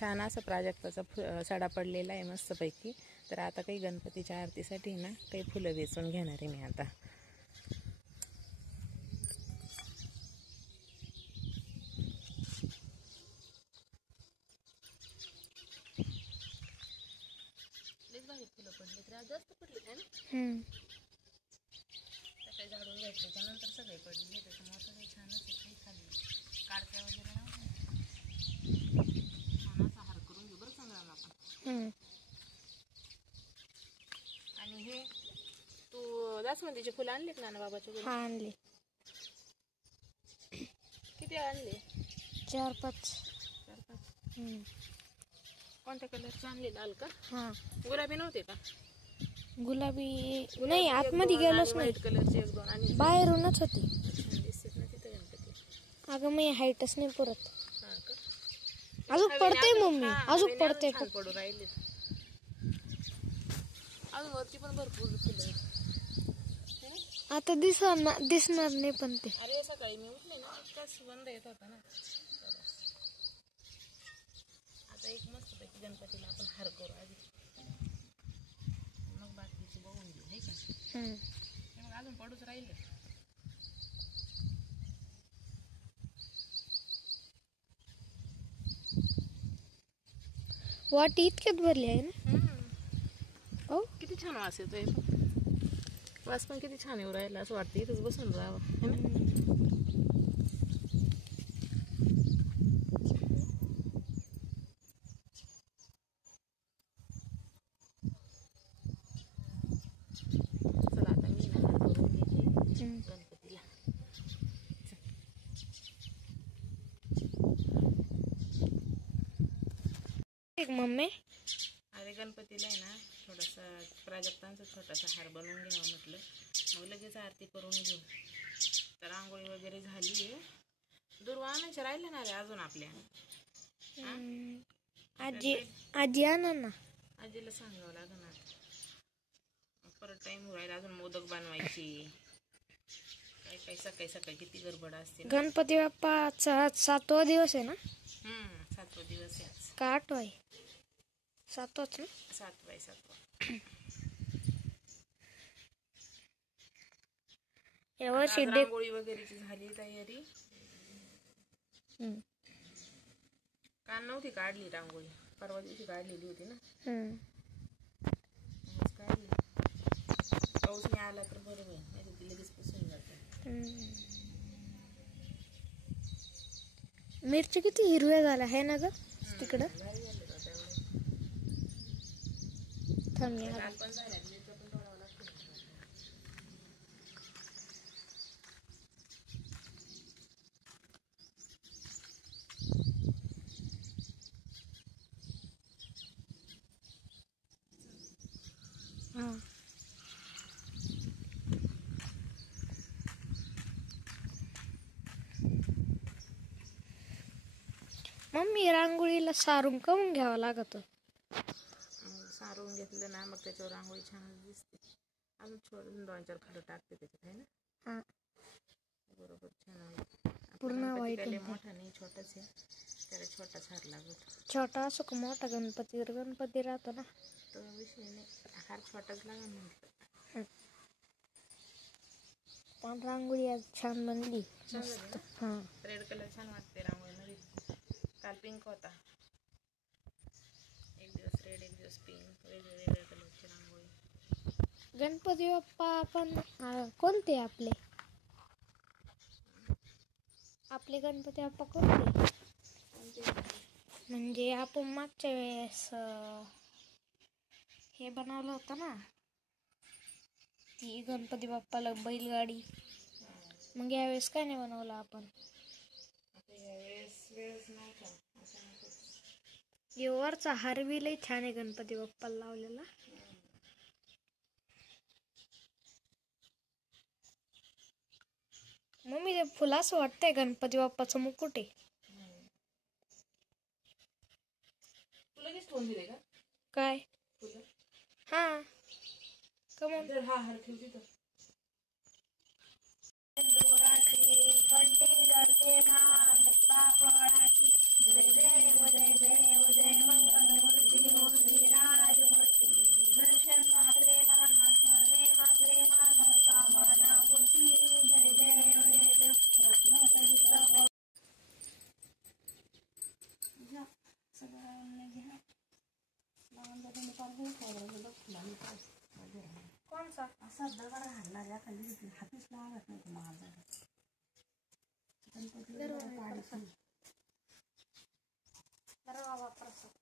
छान असं प्राजक्ताचा सडा पडलेला आहे मस्तपैकी. तर आता काही गणपतीच्या आरतीसाठी ना काही फुलं वेचून घेणार आहे मी आता. फुलं पडले तर जास्त पडले आहे ना. सकाळी झाडून घेतले त्यानंतर सगळे पडले त्याच्यामुळे सगळे छानच काही खाली काढत्या वगैरे छान असा हार करून घेऊ बरं संग्राम आपण. आणि हे तू जास्वंदीचे फुलं आणलेत ना बाबाच्या? हा आणले. किती आणले? 4-5. कोणत्या कलरचे आणले? लाल का? हा. गुलाबी नव्हते का? गुलाबी नाही, आतमध्ये गेलोच नाही. व्हाईट कलरचे 1-2 आणि बाहेरूनच होते. दिसत ना तिथे गणपती. अगं मी हाईटच नाही पुरत. हा का? अजून पडते मम्मी, अजून पडते. पडू राहिले अजून वरती पण भरपूर फुलं. आता दिसणार नाही पण ते. अरे सकाळी मी उठले ना इतका सुगंध येत होता ना. आता एक मस्त पैकी गणपतीला आपण हार करू आधी, मग बाकीची बघून घेऊ नाही का. मग अजून पडूच राहिले. वाटी इतक्यात भरली आहे ना. हो किती छान वास येतोय. वास पण किती छान येऊ राहिला. असं वाटतं इथंच बसून राहावं है ना. चला आता मी ना करून घेते गणपतीला. मम्मी अरे गणपतीला आहे ना थोडासा प्राजक्तांचा छोटासा हार बनवून घ्यावा म्हटलं. मग लगेच आरती करून घेऊ. तर आंघोळी वगैरे झाली आहे. दुर्वा आणायच्या राहिल्या ना रे अजून आपल्या. आजी आणा ना. आजीला सांगावं लागेल ना. परत टाइम राहिला अजून मोदक बनवायची. काही सकाळी सकाळी किती गडबड असते. गणपती बाप्पाचा 7वा दिवस आहे ना. 7वा दिवस आहे का 8वा आहे? 7वाच ना. 7वा. यावर्षी रांगोळी वगैरेची झाली तयारी. काल नव्हती काढली रांगोळी, परवा दिवशी काढलेली होती ना. काढली. पाऊस नाही आला तर बरोबर नाही ती लगेच पुसून जाते. मिरची किती हिरव्या झाल्या आहे ना ग तिकडं. थांब पण झाल्या मिरच्या पण तोडावं लागतं. मम्मी रांगोळीला सारून करून घ्यावं लागत. सारून घेतलं ना मग त्याच्यावर रांगोळी छान दिसते. अजून छोडून 2-4 खडं टाकते त्याच्यात आहे ना. बरोबर छान. पूर्ण वाईट मोठा नाही छोटाच आहे. त्याला छोटाच हार लागतो. छोटा असो का मोठा गणपती राहतो ना. तो विषय नाही, हार छोटाच लागेल म्हटलं. पण रांगोळी आज छान बनली. रेड कलर छान वाटते रांगोळीमध्ये. काल पिंक होता. एक दिवस रेड एक दिवस पिंक, वेगवेगळ्या कलरची रांगोळी. गणपती बाप्पा पण कोणते आपले गणपती बाप्पा कोणते? म्हणजे आपण मागच्या वेळेस हे बनवलं होतं ना, ती गणपती बाप्पाला बैलगाडी. मग यावेळेस काय नाही बनवलं आपण. वरचा हार बी लई छान आहे गणपती बाप्पाला लावलेला. मम्मी ते फुलं असं वाटतंय गणपती बाप्पाचं मुकुट आहे. काय? हा कमन. हा हार ठेव तिथं. कंठी लडके मान पापळाची जय देव जय देव जय कसा असा दगड घालणार या खाली हातीच लागत नाही माझा बरं बाबा प्रसाद